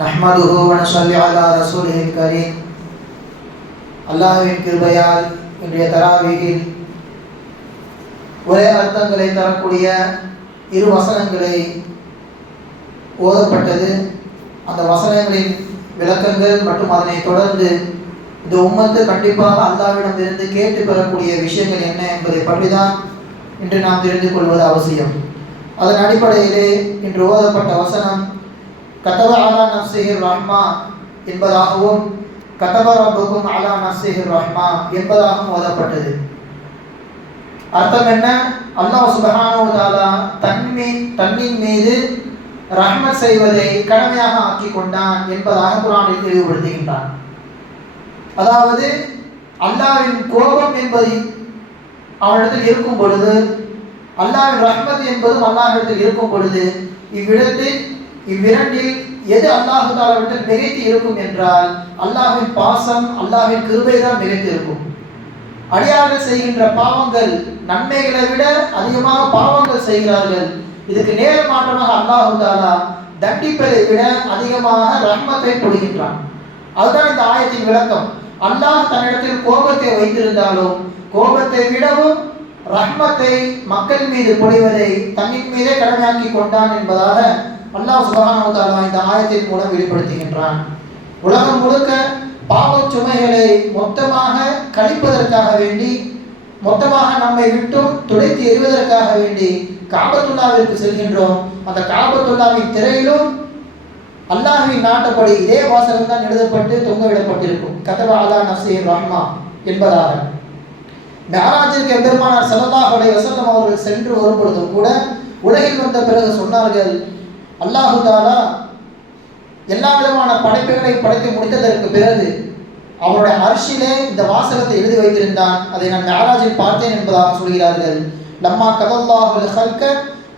நஹ்மதுஹு வனசல்லி அலா ரசூலில் கரீம் அல்லாஹுவின் கிருபையால் இன்றைய தராவியில் ஒரே அர்த்தங்களை தரக்கூடிய இரு வசனங்களை ஓதப்பட்டது. அந்த வசனங்களின் விளக்கங்கள் மற்றும் அதனை தொடர்ந்து இந்த உம்மத்து கண்டிப்பாக அல்லாவிடம் இருந்து கேட்டு பெறக்கூடிய விஷயங்கள் என்ன என்பதை பற்றி தான் இன்று நாம் தெரிந்து கொள்வது அவசியம். அதன் அடிப்படையிலே இன்று ஓதப்பட்ட வசனம் கதவ அலா நப்சிஹிர் ரஹ்மா என்பதாகவும் கதப ரப்புக்கும் அலா நப்சிஹிர் ரஹ்மா என்பதாகவும் ஓதப்பட்டது. அர்த்தம் என்ன? அல்லாஹ் சுபஹானஹு தஆலா தன்மீ தன்னின் மீது ரஹ்மத் செய்வதை கடமையாக ஆக்கி கொண்டான் என்பதாக குரானில் தெளிவுபடுத்துகின்றான். அதாவது அல்லாவின் கோபம் என்பது அவனிடத்தில் இருக்கும் பொழுது அல்லாவின் ரஹ்மத் என்பதும் அல்லாஹிடத்தில் இருக்கும் பொழுது இவ்விடத்தில் இவ்விரண்டில் எது அல்லாஹு தாலாவிட்டு மிகைத்து இருக்கும் என்றால் அல்லாஹின் பாசம் அல்லாஹின் கிருபை தான் மிகைத்து இருக்கும். அடியார்கள் செய்கின்ற பாவங்கள் நன்மைகளை விட அதிகமாக பாவங்கள் செய்கிறார்கள். இதுக்கு நேர மாற்றமாக அல்லாஹு தாலா தண்டிப்பதை விட அதிகமாக ரஹ்மத்தை பொழிகின்றான். அதுதான் இந்த ஆயத்தின் விளக்கம். அல்லாஹ் தன்னிடத்தில் கோபத்தை வைத்திருந்தாலும் கோபத்தை விடவும் ரஹ்மத்தை மக்கள் மீது பொழிவதை தன்னின் மீதே கடமையாக்கி கொண்டான் என்பதாக அல்லாஹ் சுபஹானஹு தஆலா இந்த ஆயத்தின் மூலம் வெளிப்படுத்துகின்றான். உலகம் முழுக்க பாவ சுமைகளை மொத்தமாக கழிப்பதற்காக வேண்டி மொத்தமாக நம்மை விட்டும் துடைத்து எறிவதற்காக வேண்டி காபத்துல்லாவிற்கு செல்கின்றோம். அந்த காபத்துல்லாவின் திரையிலும் அல்லாஹின் நாட்டப்படி இதே வாசகம் தான் எழுதப்பட்டு தொங்கவிடப்பட்டிருக்கும். கதவா அலா நசீர் ரஹ்மா என்பதாக. மெஹராஜிற்கு எம்பெருமானார் ஸல்லல்லாஹு அலைஹி வஸல்லம் அவர்கள் சென்று வரும் பொழுதும் கூட உலகில் வந்த பிறகு சொன்னார்கள் அல்லாஹு தாலா எல்லா விதமான படைப்புகளை படைத்து முடித்ததற்கு பிறகு அவருடைய அரிசியிலே இந்த வாசகத்தை எழுதி வைத்திருந்தான். அதை நான் மேராஜில் பார்த்தேன் என்பதாக சொல்கிறார்கள். லம்மா கதல்லாஹுல் ஹல்க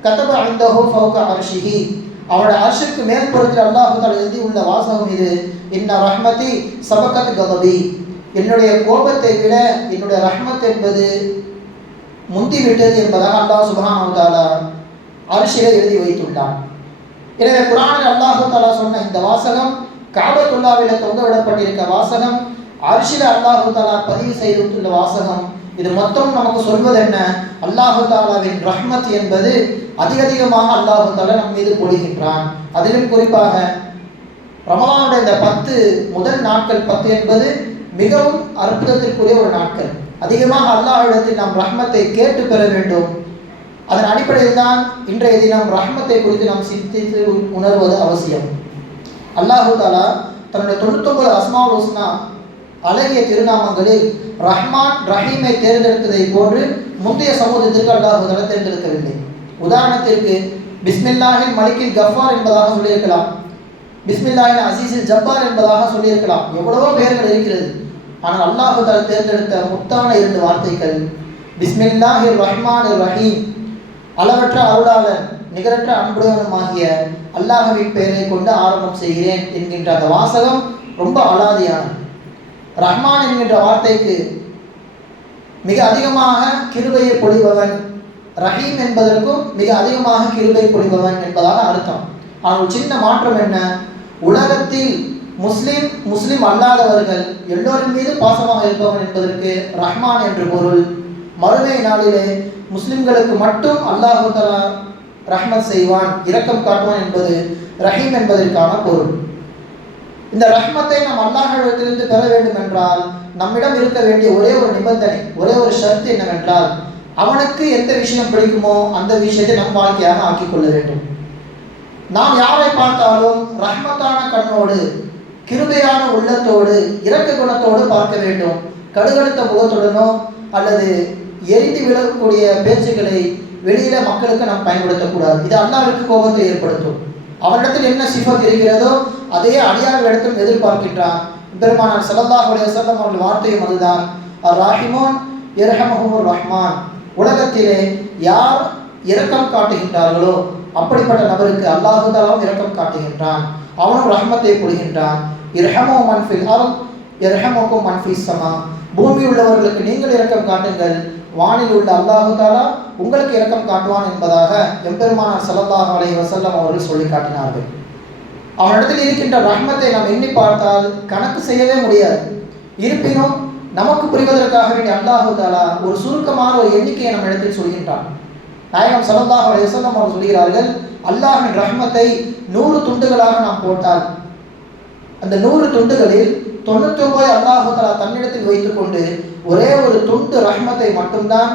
கதப ஐந்தஹு ஃபௌக அர்ஷிஹி. அவருடைய அர்ஷுக்கு மேற்புறத்தில் அல்லாஹு தாலா எழுதி உள்ள வாசகம் இது. இன்ன ரஹ்மதி சபகத் கதபி. என்னுடைய கோபத்தை விட என்னுடைய ரஹ்மத் என்பது முந்திவிட்டது என்பதாக அல்லாஹ் சுபஹானஹு தாலா அரிசியிலே எழுதி வைத்துள்ளான். எனவே குரானில் அல்லாஹு தாலா சொன்ன இந்த வாசகம் காபத்துல்லாவில் தொங்க விடப்பட்டிருக்க வாசகம் அரிசில அல்லாஹு தாலா பதிவு செய்துள்ள வாசகம். இது மொத்தம் நமக்கு சொல்வது என்ன? அல்லாஹு தாலாவின் ரஹ்மத் என்பது அதிக அதிகமாக அல்லாஹு தாலா நம் மீது பொழிகின்றான். அதிலும் குறிப்பாக ரமலானுடைய இந்த பத்து முதல் நாட்கள் பத்து என்பது மிகவும் அற்புதத்திற்குரிய ஒரு நாட்கள். அதிகமாக அல்லாஹ்விடத்தில் நாம் ரஹ்மத்தை கேட்டு பெற வேண்டும். அதன் அடிப்படையில் தான் இன்றைய தினம் ரஹ்மத்தை குறித்து நாம் சிந்தித்து உணர்வது அவசியம். அல்லாஹு தாலா தன்னுடைய தொண்ணூத்தொன்பது அஸ்மா ஹோஸ்னா அழகிய திருநாமங்களில் ரஹ்மான் ரஹீமை தேர்ந்தெடுத்ததை போன்று முந்தைய சமூகத்திற்கு அல்லாஹு தாலா தேர்ந்தெடுக்கவில்லை. உதாரணத்திற்கு பிஸ்மில்லாஹின் மலிக்கில் கஃபார் என்பதாக சொல்லியிருக்கலாம். பிஸ்மில்லாஹின் அசீஸில் ஜப்பார் என்பதாக சொல்லியிருக்கலாம். எவ்வளவோ பெயர்கள் இருக்கிறது. ஆனால் அல்லாஹு தாலா தேர்ந்தெடுத்த முத்தான இரண்டு வார்த்தைகள் பிஸ்மில்லாஹிர் ரஹ்மான் ரஹீம். அளவற்ற அருளாளன் நிகரற்ற அன்புடனுமாகிய அல்லாஹவின் பெயரை கொண்டு ஆரம்பம் செய்கிறேன் என்கின்ற அந்த வாசகம் ரொம்ப அலாதியானது. ரஹ்மான் என்கின்ற வார்த்தைக்கு மிக அதிகமாக கிருபையை பொழிபவன் ரஹீம் என்பதற்கும் மிக அதிகமாக கிருபை பொழிபவன் என்பதாக அர்த்தம். ஆனால் சின்ன மாற்றம் என்ன? உலகத்தில் முஸ்லிம் முஸ்லிம் அல்லாதவர்கள் எல்லோரின் மீது பாசமாக இருப்பவன் என்பதற்கு ரஹ்மான் என்று பொருள். மறுமை நாளிலே முஸ்லிம்களுக்கு மட்டும் அல்லாஹு தலா ரஹ்மத் செய்வான் இரக்கம் காட்டுவான் என்பது ரஹீம் என்பதற்கான பொருள். இந்த ரஹ்மத்தை நாம் அல்லாஹிடத்திலிருந்து பெற வேண்டும் என்றால் நம்மிடம் இருக்க வேண்டிய ஒரே ஒரு நிபந்தனை ஒரே ஒரு ஷர்த்து என்னவென்றால் அவனுக்கு எந்த விஷயம் பிடிக்குமோ அந்த விஷயத்தை நம் வாழ்க்கையாக ஆக்கிக் கொள்ள வேண்டும். நாம் யாரை பார்த்தாலும் ரஹ்மத்தான கண்ணோடு கிருபையான உள்ளத்தோடு இரக்க குணத்தோடு பார்க்க வேண்டும். கடுகடுத்த முகத்துடனோ அல்லது எரிந்து விலகக்கூடிய பேச்சுக்களை வெளியில மக்களுக்கு நாம் பயன்படுத்தக்கூடாது. இது அல்லாவிற்கு கோபத்தை ஏற்படுத்தும். அவரிடத்தில் என்ன சிஃபத் இருக்கிறதோ அதே அடியார்களிடத்தில் எதிர்பார்க்கின்றான். பெருமானார் சல்லல்லாஹ் அலைஹி வஸல்லம் அவர்கள் வார்த்தையும் அதுதான். ராஹிமோன் இரஹமஹுர் ரஹ்மான். உலகத்திலே யார் இரக்கம் காட்டுகின்றார்களோ அப்படிப்பட்ட நபருக்கு அல்லாஹுதாலும் இரக்கம் காட்டுகின்றான். அவனும் ரஹ்மத்தை பொழிகின்றான் இரஹமோ மன்ஃபில் அருள் இரஹமோக்கும் மன்ஃபி சமா. பூமி உள்ளவர்களுக்கு நீங்கள் இரக்கம் காட்டுங்கள். வானில் உள்ள அல்லாஹு தாலா உங்களுக்கு இரக்கம் காட்டுவான் என்பதாக எம்பெருமானார் ஸல்லல்லாஹு அலை வசல்லம் அவர்கள் சொல்லி காட்டினார்கள். அவனிடத்தில் இருக்கின்ற ரஹ்மத்தை நாம் எண்ணி பார்த்தால் கணக்கு செய்யவே முடியாது. இருப்பினும் நமக்கு புரிவதற்காக வேண்டிய அல்லாஹு தாலா ஒரு சுருக்கமான ஒரு எண்ணிக்கையை நம்ம இடத்தில் சொல்கின்றான். நாயகம் சல்லல்லாஹு அலைஹி வஸல்லம் அவர் சொல்கிறார்கள் அல்லாஹின் ரஹ்மத்தை நூறு துண்டுகளாக நாம் போட்டால். அந்த நூறு துண்டுகளில் தொண்ணூத்தி ஒன்பது அல்லாஹு தலா தன்னிடத்தில் வைத்துக்கொண்டு ஒரே ஒரு துண்டு ரஹ்மத்தை மட்டும்தான்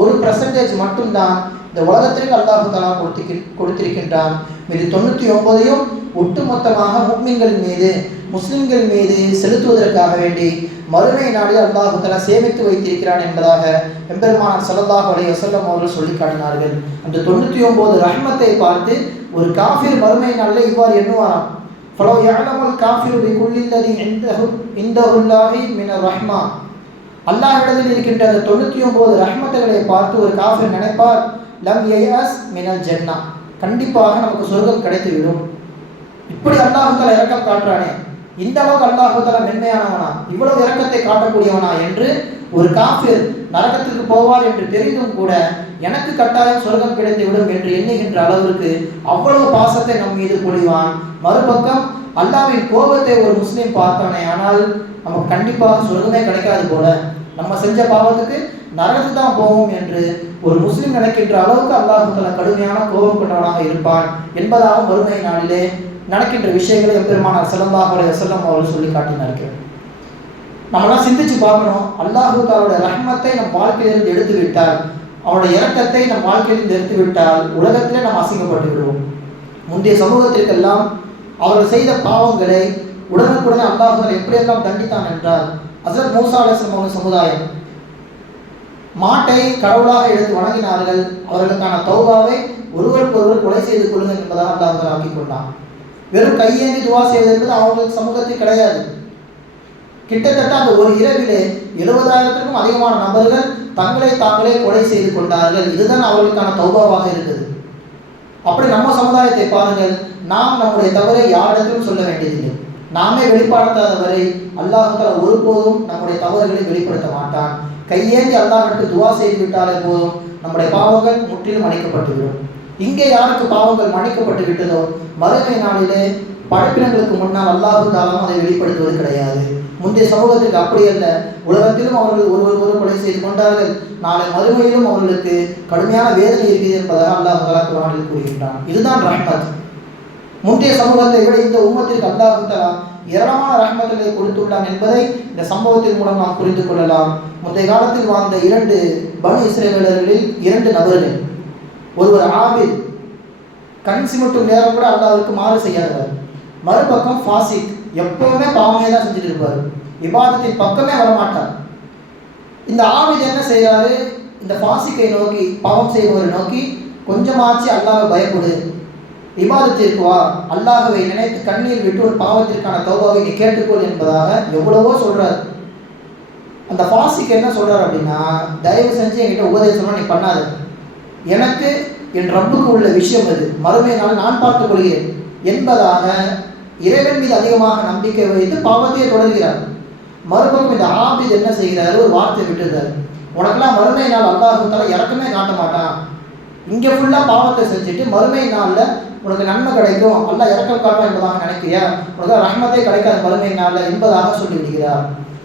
ஒரு பர்சன்டேஜ் மட்டும்தான் இந்த உலகத்திற்கு அல்லாஹு தலா கொடுத்து கொடுத்திருக்கின்றான். மீது தொண்ணூற்றி ஒன்பதையும் ஒட்டுமொத்தமாக முக்மின்களின் மீது முஸ்லிம்கள் மீது செலுத்துவதற்காக வேண்டி மறுமை நாடு அல்லாஹு தலா சேமித்து வைத்திருக்கிறான் என்பதாக எம்பெருமானார் ஸல்லல்லாஹு அலைஹி வஸல்லம் அவர்கள் சொல்லி காட்டினார்கள். அந்த தொண்ணூற்றி ஒன்பது ரஹ்மத்தை பார்த்து ஒரு காஃபிர் மறுமை நாளில் இவ்வாறு எண்ணுவாராம். فلو يعلم الكافر بكل الذي عنده عنده الله من الرحمة அல்லாஹ்விடத்தில் இருக்கின்ற அந்த தொண்ணூற்றி ஒன்பது ரஹ்மத்துகளை பார்த்து ஒரு காஃபிர் நினைப்பார் லம் யஸ் மினல் ஜன்னா கண்டிப்பாக நமக்கு சொர்க்கம் கிடைத்துவிடும் இப்படி அல்லாஹுத்தால இறக்கம் காட்டுறானே இந்த அளவுக்கு அல்லாஹுத்தால மென்மையானவனா? இவ்வளவு இறக்கத்தை காட்டக்கூடியவனா என்று ஒரு காஃபிர் நரகத்திற்கு போவார் என்று தெரிந்தும் கூட எனக்கு கட்டாயம் சொர்க்கம் கிடைத்துவிடும் என்று எண்ணுகின்ற அளவிற்கு அவ்வளவு பாசத்தை நம் மீது பொழிவான். மறுபக்கம் அல்லாவின் கோபத்தை ஒரு முஸ்லீம் பார்த்தானே ஆனால் நமக்கு கண்டிப்பாக சொர்க்கமே கிடைக்காது போல. நம்ம செஞ்ச பாவத்துக்கு நரகத்து தான் போவோம் என்று ஒரு முஸ்லீம் நினைக்கின்ற அளவுக்கு அல்லாஹு கடுமையான கோபம் கொண்டவனாக இருப்பான் என்பதாக வறுமை நாளிலே. நடக்கின்ற விஷயங்களை எம்பெருமானார் செல்லந்தாக செல்லம் அவர்கள் சொல்லி காட்டினார்கள். நம்மளாம் சிந்திச்சு பார்க்கணும். அல்லாஹு தாலோட ரஹ்மத்தை நம் வாழ்க்கையிலிருந்து எடுத்து விட்டால் அவனுடைய இறக்கத்தை நம் வாழ்க்கையிலிருந்து எடுத்து விட்டால் உலகத்திலே நாம் அசிங்கப்பட்டு விடுவோம். முந்தைய சமூகத்திற்கெல்லாம் அவர்கள் செய்த பாவங்களை உடனுக்குடனே அல்லாஹுதால் எப்படியெல்லாம் தண்டித்தான் என்றால் அசரத் மூசா அலிஸ்லாம் சமுதாயம் மாட்டை கடவுளாக எடுத்து வணங்கினார்கள். அவர்களுக்கான தௌபாவை ஒருவருக்கு ஒருவர் கொலை செய்து கொள்ளுங்கள் என்பதாக அல்லாஹ் ஆக்கிக் கொண்டான். வெறும் கையேந்தி துவா செய்வது என்பது அவங்களுக்கு சமூகத்தில் கிடையாது. கிட்டத்தட்ட அந்த ஒரு இரவிலே எழுபதாயிரத்திற்கும் அதிகமான நபர்கள் தங்களை தாங்களே கொலை செய்து கொண்டார்கள். இதுதான் அவர்களுக்கான தௌபாவாக இருந்தது அப்படி நம்ம சமுதாயத்தை பாருங்கள். நாம் நம்முடைய தவறை யாரிடத்திலும் சொல்ல வேண்டியதில்லை. நாமே வெளிப்படுத்தாத வரை அல்லாஹால ஒருபோதும் நம்முடைய தவறுகளை வெளிப்படுத்த மாட்டான். கையேந்தி அல்லாஹ்விட்டு துவா செய்து விட்டாலே போதும். நம்முடைய பாவங்கள் முற்றிலும் அணைக்கப்பட்டுவிடும் இங்கே யாருக்கு பாவங்கள் மன்னிக்கப்பட்டு விட்டதோ மறுமை நாளிலே படைப்பினங்களுக்கு முன்னால் அல்லாஹு தாலாம் அதை வெளிப்படுத்துவது கிடையாது. முந்தைய சமூகத்திற்கு அப்படி அல்ல. உலகத்திலும் அவர்கள் ஒருவர் ஒரு கொலை செய்து கொண்டார்கள். நாளை மறுமையிலும் அவர்களுக்கு கடுமையான வேதனை இருக்குது என்பதாக அல்லாஹு தாலா குரானில் கூறுகின்றான். இதுதான் ரஹ்மத். முந்தைய சமூகத்தை விட இந்த உம்மத்திற்கு அல்லாஹு தாலா ஏராளமான ரஹ்மத்துகளை கொடுத்துள்ளான் என்பதை இந்த சம்பவத்தின் மூலம் நாம் புரிந்து கொள்ளலாம். முந்தைய காலத்தில் வாழ்ந்த இரண்டு பனு இஸ்ரேலர்களில் இரண்டு நபர்கள் ஒருவர் ஆபில் கண் சிமிட்டும் நேரம் கூட அல்லாவுக்கு மாறு செய்யாதவர். மறுபக்கம் ஃபாசிக் எப்பவுமே பாவமே தான் செஞ்சுட்டு இருப்பார் விவாதத்தின் பக்கமே வரமாட்டார். இந்த ஆபித் என்ன செய்கிறாரு இந்த ஃபாசிக்கை நோக்கி பாவம் செய்பவரை நோக்கி கொஞ்சமாச்சு அல்லாஹ் பயப்படு. விவாதத்திற்கு வா. அல்லாஹவை நினைத்து கண்ணீர் விட்டு ஒரு பாவத்திற்கான தௌபாவை நீ கேட்டுக்கொள் என்பதாக எவ்வளவோ சொல்றாரு. அந்த பாசிக்கு என்ன சொல்றாரு அப்படின்னா தயவு செஞ்சு என்கிட்ட உபதேசம்லாம் நீ பண்ணாது. எனக்கு என் ரப்புக்கு உள்ள விஷயம் அது. மறுமையினால் நான் பார்த்துக் கொள்கிறேன். என்பதாக இறைவன் மீது அதிகமாக நம்பிக்கை வைத்து பாவத்தையே தொடர்கிறார். மறுபக்கம் இந்த ஆபித் என்ன செய்கிறாரு? ஒரு வார்த்தை விட்டுறாரு உனக்கெல்லாம் மறுமை நாள் அல்லாஹால இறக்கமே காட்ட மாட்டான். இங்கே ஃபுல்லாக பாவத்தை செஞ்சுட்டு மறுமை நாளில் உனக்கு நன்மை கிடைக்கும். அல்லாஹ் இறக்கம் காட்டும் என்பதாக நினைக்கிறியா? உனக்கு ரஹ்மத்தே கிடைக்காத மறுமை நாளில் என்பதாக சொல்லிவிடுகிறார்.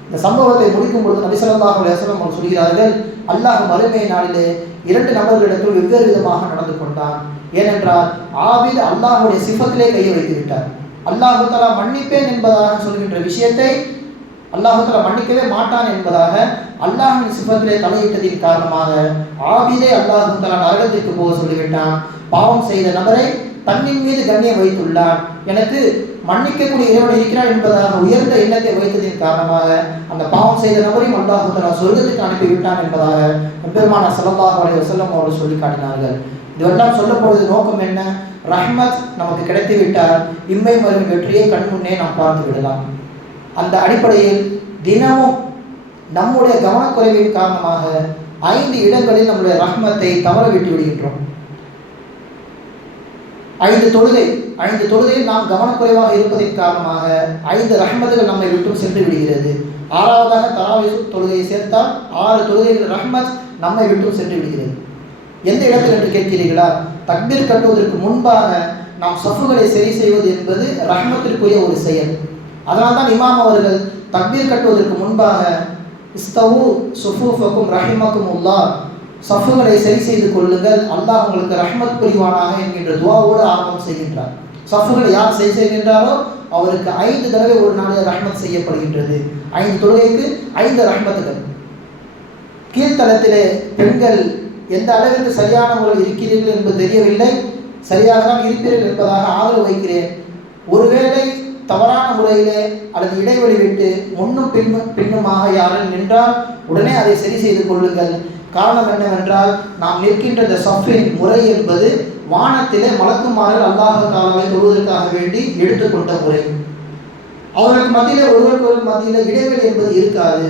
இந்த சம்பவத்தை முடிக்கும் பொழுது நபிசல்லாஹ் அலுவலம் அவர் சொல்கிறார்கள் அல்லாஹ் மறுமை நாளிலே இரண்டு நபர்களிடத்தில் வெவ்வேறு விதமாக நடந்து கொண்டான். ஏனென்றால் ஆபித் அல்லாஹுடைய சிஃபத்திலே கையை வைத்து விட்டார். அல்லாஹு தலா மன்னிப்பேன் என்பதாக சொல்கின்ற விஷயத்தை அல்லாஹு தலா மன்னிக்கவே மாட்டான் என்பதாக அல்லாஹின் சிஃபத்திலே தலையிட்டதின் காரணமாக ஆபிதே அல்லாஹு தலா நரகத்திற்கு போக சொல்லிவிட்டான். பாவம் செய்த நபரை தன்னின் மீது கண்ணியம் வைத்துள்ளான். எனக்கு மன்னிக்கக்கூடிய இறைவன் இருக்கிறான் என்பதாக உயர்ந்த எண்ணத்தை வைத்ததின் காரணமாக அந்த பாவம் செய்த நபரையும் அல்லாஹு சொர்க்கத்துக்கு அனுப்பிவிட்டான் என்பதாக பெருமான சல்லல்லாஹு அலைஹி வஸல்லம் அவர்கள் சொல்லி காட்டினார்கள் இதுவெல்லாம் சொல்லப்போவது நோக்கம் என்ன? ரஹ்மத் நமக்கு கிடைத்து விட்டால் இம்மை மருந்து வெற்றியை கண்முன்னே நாம் பார்த்து விடலாம். அந்த அடிப்படையில் தினமும் நம்முடைய கவனக்குறைவின் காரணமாக ஐந்து இடங்களில் நம்முடைய ரஹ்மத்தை தவற விட்டு விடுகின்றோம். ஐந்து தொழுகை ஐந்து தொழுகையில் நாம் கவனக்குறைவாக இருப்பதன் காரணமாக ஐந்து ரஹ்மத்துகள் நம்மை விட்டும் சென்று விடுகிறது. ஆறாவதாக தராவி தொழுகையை சேர்த்தால் ஆறு தொழுகைகள் ரஹ்மத் நம்மை விட்டும் சென்று விடுகிறது. எந்த இடத்தில் என்று கேட்கிறீர்களா? தக்பீர் கட்டுவதற்கு முன்பாக நாம் சஃபுகளை சரி செய்வது என்பது ரஹ்மத்திற்குரிய ஒரு செயல். அதனால் தான் இமாம் அவர்கள் தக்பீர் கட்டுவதற்கு முன்பாக இஸ்தவு சுஃபூஃபக்கும் ரஹிமக்கும் உள்ளா சஃபுகளை சரி செய்து கொள்ளுங்கள். அல்லாஹ் உங்களுக்கு ரஹ்மத் புரிவானாக என்கின்ற துவாவோடு ஆரம்பம் செய்கின்றார். சஃபுகளை யார் சரி செய்கின்றாரோ அவருக்கு ஐந்து தடவை ஒரு நாளில் ரஹ்மத் செய்யப்படுகின்றது. ஐந்து தொழுகைக்கு ஐந்து ரஹ்மத்துகள். கீழ்த்தளத்திலே பெண்கள் எந்த அளவிற்கு சரியான இருக்கிறீர்கள் என்பது தெரியவில்லை. சரியாக தான் இருப்பீர்கள் என்பதாக ஆதரவு வைக்கிறேன். ஒருவேளை தவறான முறையிலே அல்லது இடைவெளி விட்டு முன்னும் பின்னும் பின்னுமாக யாரும் நின்றால் உடனே அதை சரி செய்து கொள்ளுங்கள். காரணம் என்னவென்றால் நாம் நிற்கின்ற இந்த சஃபின் முறை என்பது வானத்திலே மலக்குமாறல் அல்லாஹ் தாலாவை தொழுவதற்காக வேண்டி எடுத்துக்கொண்ட முறை. அவர்களுக்கு மத்தியிலே ஒருவருக்கு மத்தியில் இடைவெளி என்பது இருக்காது.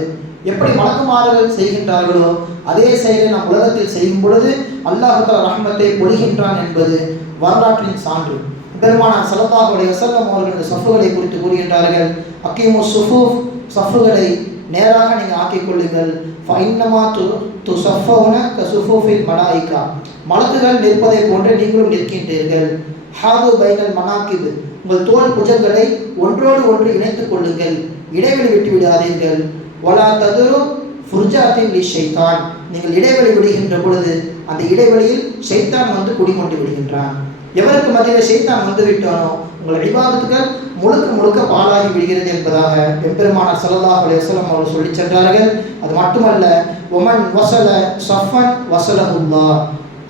எப்படி மலக்குமாறுகள் செய்கின்றார்களோ அதே செயலை நாம் உலகத்தில் செய்யும் பொழுது அல்லாஹால ரஹ்மத்தை பொழிகின்றான் என்பது வரலாற்றின் சான்று. பெருமானார் சலல்லாஹுடைய வசல்லம் அவர்கள் இந்த சஃப்புகளை குறித்து கூறுகின்றார்கள். அக்கீமு சுஃபூஃப் சஃப்புகளை நேராக நீங்கள் ஆக்கிக் கொள்ளுங்கள். ஃபைன்னமா து து சஃபவுன க மலாய்க்கா. மலக்குகள் நிற்பதை போன்று நீங்களும் நிற்கின்றீர்கள். ஹாது பைனல் மனாக்கிது உங்கள் தோல் புஜங்களை ஒன்றோடு ஒன்று இணைத்துக் கொள்ளுங்கள். இடைவெளி விட்டு விடாதீர்கள். ஒலா ததுரு ஃபுர்ஜாத்தின் ஷைத்தான். நீங்கள் இடைவெளி விடுகின்ற பொழுது அந்த இடைவெளியில் ஷைத்தான் வந்து குடிகொண்டு விடுகின்றான். எவருக்கு மத்தியில் சைத்தான் வந்துவிட்டானோ உங்கள் விவாதத்துக்கள் முழுக்க முழுக்க பாலாகி விடுகிறது என்பதாக எம்பெருமானார் சல்லாஹ் அலைஹி அவர்கள் சொல்லி சென்றார்கள். அது மட்டுமல்ல ஒமன் வசல சஃபன் வசலகுல்லா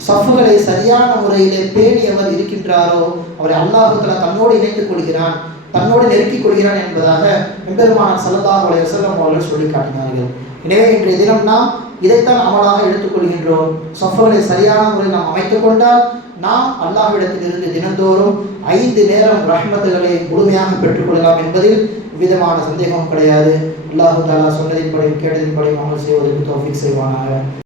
சஃபுகளை சரியான முறையிலே பேணியவர் இருக்கின்றாரோ அவரை அல்லாஹுத்தலா தன்னோடு இணைத்துக் கொள்கிறான். தன்னோடு நெருக்கிக் கொள்கிறான் என்பதாக எம்பெருமானார் ஸல்லல்லாஹு அலைஹி வஸல்லம் அவர்கள் சொல்லி காட்டினார்கள் எனவே இன்றைய தினம் நாம் இதைத்தான் அமலாக எடுத்துக்கொள்கின்றோம் சஃப்புகளை சரியான முறையில் நாம் அமைத்துக் கொண்டால் நாம் அல்லாஹ்விடத்திலிருந்து தினந்தோறும் ஐந்து நேரம் ரஹ்மத்துகளை முழுமையாக பெற்றுக்கொள்ளலாம் என்பதில் விதமான சந்தேகமும் கிடையாது. அல்லாஹு தாலா சொன்னதின்படி கேட்டதின்படி அமல் செய்வதற்கு தோஃபிக் செய்வானாக.